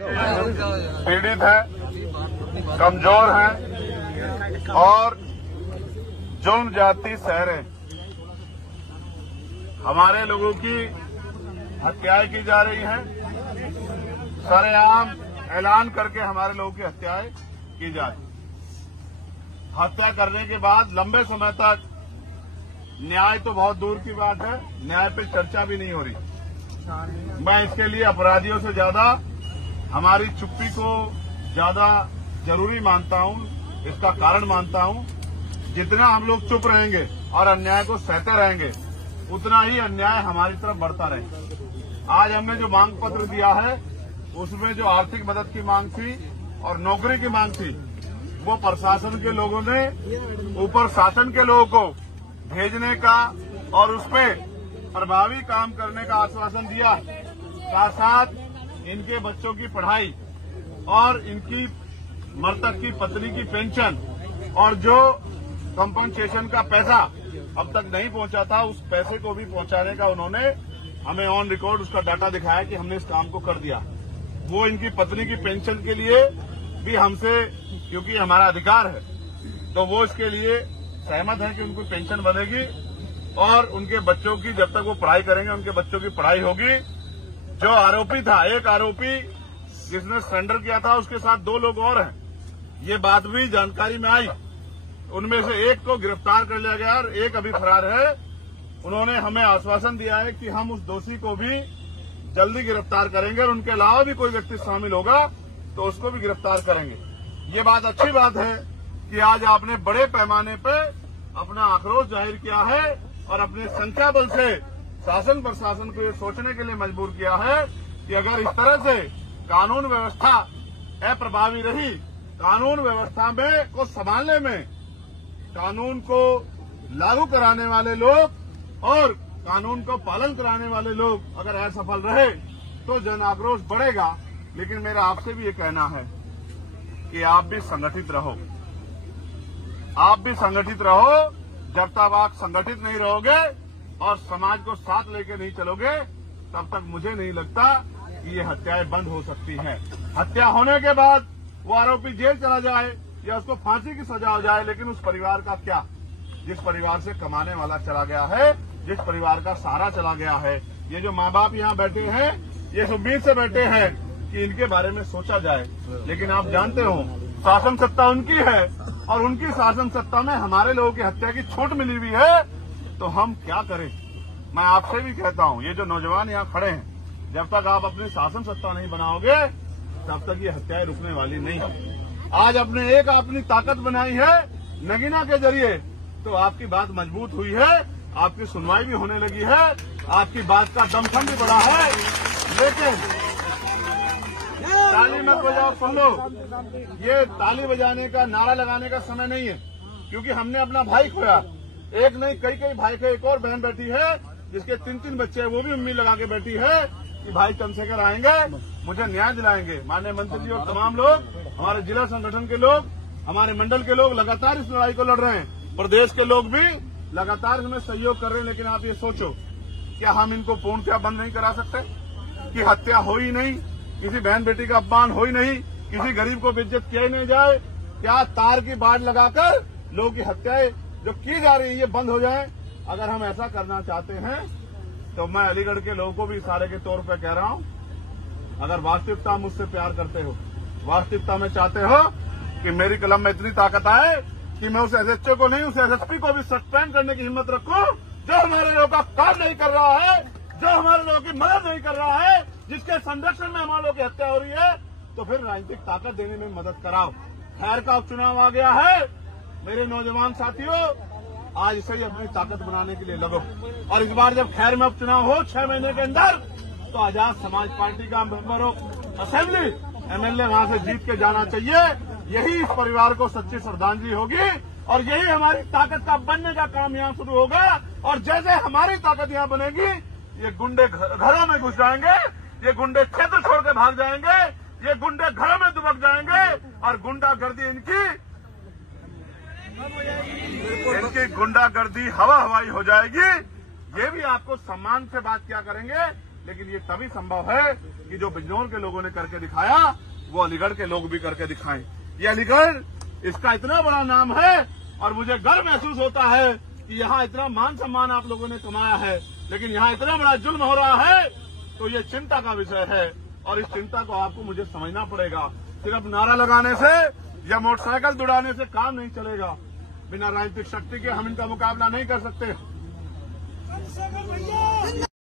पीड़ित हैं, कमजोर हैं और जुल्म जाती सह रहे। हमारे लोगों की हत्याएं की जा रही हैं, सरेआम ऐलान करके हमारे लोगों की हत्याएं की जा रही। हत्या करने के बाद लंबे समय तक न्याय तो बहुत दूर की बात है, न्याय पे चर्चा भी नहीं हो रही। मैं इसके लिए अपराधियों से ज्यादा हमारी चुप्पी को ज्यादा जरूरी मानता हूं, इसका कारण मानता हूं। जितना हम लोग चुप रहेंगे और अन्याय को सहते रहेंगे, उतना ही अन्याय हमारी तरफ बढ़ता रहेगा। आज हमने जो मांग पत्र दिया है, उसमें जो आर्थिक मदद की मांग थी और नौकरी की मांग थी, वो प्रशासन के लोगों ने ऊपर शासन के लोगों को भेजने का और उसपे प्रभावी काम करने का आश्वासन दिया। साथ साथ इनके बच्चों की पढ़ाई और इनकी मृतक की पत्नी की पेंशन और जो कंपनसेशन का पैसा अब तक नहीं पहुंचा था, उस पैसे को भी पहुंचाने का उन्होंने हमें ऑन रिकॉर्ड उसका डाटा दिखाया कि हमने इस काम को कर दिया। वो इनकी पत्नी की पेंशन के लिए भी हमसे, क्योंकि हमारा अधिकार है, तो वो इसके लिए सहमत है कि उनको पेंशन बनेगी और उनके बच्चों की, जब तक वो पढ़ाई करेंगे, उनके बच्चों की पढ़ाई होगी। जो आरोपी था, एक आरोपी जिसने सरेंडर किया था, उसके साथ 2 लोग और हैं, ये बात भी जानकारी में आई। उनमें से एक को गिरफ्तार कर लिया गया और एक अभी फरार है। उन्होंने हमें आश्वासन दिया है कि हम उस दोषी को भी जल्दी गिरफ्तार करेंगे और उनके अलावा भी कोई व्यक्ति शामिल होगा तो उसको भी गिरफ्तार करेंगे। ये बात अच्छी बात है कि आज आपने बड़े पैमाने पे अपना आक्रोश जाहिर किया है और अपने संख्या बल से शासन प्रशासन को ये सोचने के लिए मजबूर किया है कि अगर इस तरह से कानून व्यवस्था अप्रभावी रही, कानून व्यवस्था में को संभालने में, कानून को लागू कराने वाले लोग और कानून को पालन कराने वाले लोग अगर असफल रहे तो जन आक्रोश बढ़ेगा। लेकिन मेरा आपसे भी ये कहना है कि आप भी संगठित रहो, आप भी संगठित रहो। जब तक आप संगठित नहीं रहोगे और समाज को साथ लेकर नहीं चलोगे, तब तक मुझे नहीं लगता कि ये हत्याएं बंद हो सकती हैं। हत्या होने के बाद वो आरोपी जेल चला जाए या उसको फांसी की सजा हो जाए, लेकिन उस परिवार का क्या, जिस परिवार से कमाने वाला चला गया है, जिस परिवार का सहारा चला गया है। ये जो माँ बाप यहाँ बैठे हैं, ये उम्मीद से बैठे हैं कि इनके बारे में सोचा जाए, लेकिन आप जानते हो शासन सत्ता उनकी है और उनकी शासन सत्ता में हमारे लोगों की हत्या की छूट मिली हुई है, तो हम क्या करें। मैं आपसे भी कहता हूँ, ये जो नौजवान यहाँ खड़े हैं, जब तक आप अपनी शासन सत्ता नहीं बनाओगे, तब तक ये हत्याएं रुकने वाली नहीं है। आज अपनी ताकत बनाई है नगीना के जरिए, तो आपकी बात मजबूत हुई है, आपकी सुनवाई भी होने लगी है, आपकी बात का दमखम भी बढ़ा है। लेकिन ताली मत बजाओ, सुन लो, ये ताली बजाने का, नारा लगाने का समय नहीं है, क्योंकि हमने अपना भाई खोया। एक नहीं, कई भाई के एक और बहन बैठी है जिसके 3 बच्चे हैं, वो भी उम्मीद लगा के बैठी है कि भाई चंद्रशेखर आएंगे, मुझे न्याय दिलाएंगे। माननीय मंत्री जी और तमाम लोग, हमारे जिला संगठन के लोग, हमारे मंडल के लोग लगातार इस लड़ाई को लड़ रहे हैं। प्रदेश के लोग भी लगातार हमें सहयोग कर रहे हैं। लेकिन आप ये सोचो, क्या हम इनको पूर्णतः बंद नहीं करा सकते कि हत्या हो ही नहीं, किसी बहन बेटी का अपमान हो ही नहीं, किसी गरीब को बेइज्जत किया ही नहीं जाए? क्या तार की बाड़ लगाकर लोगों की हत्याएं जो की जा रही है ये बंद हो जाए? अगर हम ऐसा करना चाहते हैं तो मैं अलीगढ़ के लोगों को भी इशारे के तौर पर कह रहा हूं, अगर वास्तविकता मुझसे प्यार करते हो, वास्तविकता में चाहते हो कि मेरी कलम में इतनी ताकत आए कि मैं उस एसएचओ को नहीं, उस एसएसपी को भी सस्पेंड करने की हिम्मत रखूं जो हमारे लोगों का काम नहीं कर रहा है, जो हमारे लोगों की मदद नहीं कर रहा है, जिसके संरक्षण में हमारे लोगों की हत्या हो रही है, तो फिर राजनीतिक ताकत देने में मदद कराओ। खैर का उपचुनाव आ गया है, मेरे नौजवान साथियों, आज से ही अपनी ताकत बनाने के लिए लगो। और इस बार जब खैर में उपचुनाव हो 6 महीने के अंदर, तो आजाद समाज पार्टी का मेंबर ऑफ असेंबली एमएलए वहां से जीत के जाना चाहिए। यही इस परिवार को सच्ची श्रद्धांजलि होगी और यही हमारी ताकत का बनने का काम यहाँ शुरू होगा। और जैसे हमारी ताकत यहाँ बनेगी, ये गुंडे घरों में घुस जाएंगे, ये गुंडे क्षेत्र छोड़ के भाग जाएंगे, ये गुंडे घरों में दुबक जाएंगे और गुंडागर्दी इनकी गुंडागर्दी हवा हवाई हो जाएगी। ये भी आपको सम्मान से बात क्या करेंगे लेकिन ये तभी संभव है कि जो बिजनौर के लोगों ने करके दिखाया वो अलीगढ़ के लोग भी करके दिखाएं। ये अलीगढ़, इसका इतना बड़ा नाम है और मुझे गर्व महसूस होता है कि यहाँ इतना मान सम्मान आप लोगों ने कमाया है, लेकिन यहाँ इतना बड़ा जुल्म हो रहा है, तो ये चिंता का विषय है और इस चिंता को आपको मुझे समझना पड़ेगा। सिर्फ नारा लगाने से या मोटरसाइकिल दौड़ाने से काम नहीं चलेगा। बिना राजनीतिक शक्ति के हम इनका मुकाबला नहीं कर सकते।